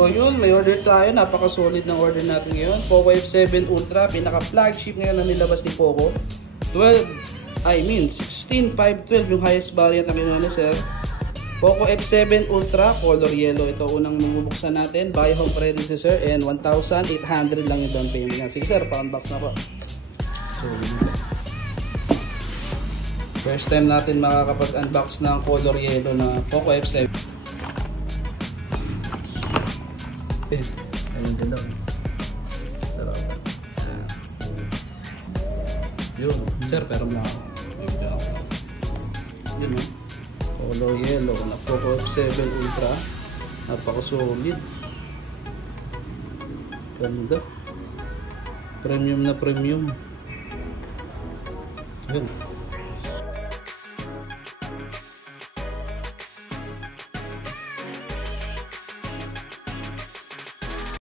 So yun, may order tayo. Napaka-solid ng order natin ngayon. Poco F7 Ultra, pinaka-flagship ngayon na nilabas ni Poco. 16.512 yung highest variant na kinuha ni Sir. Poco F7 Ultra, color yellow. Ito unang mabubuksan natin. Buy home ready si Sir and 1,800 lang yung down payment niya. Sige Sir, pa-unbox na po. So, first time natin makakapag-unbox ng color yellow na Poco F7. Ayun din daw. Sarap. Yun. Sir, pero na ako. Yun o. Color yellow na Poco F7 Ultra. Napaka-solid. Ganda. Premium na premium. Yun.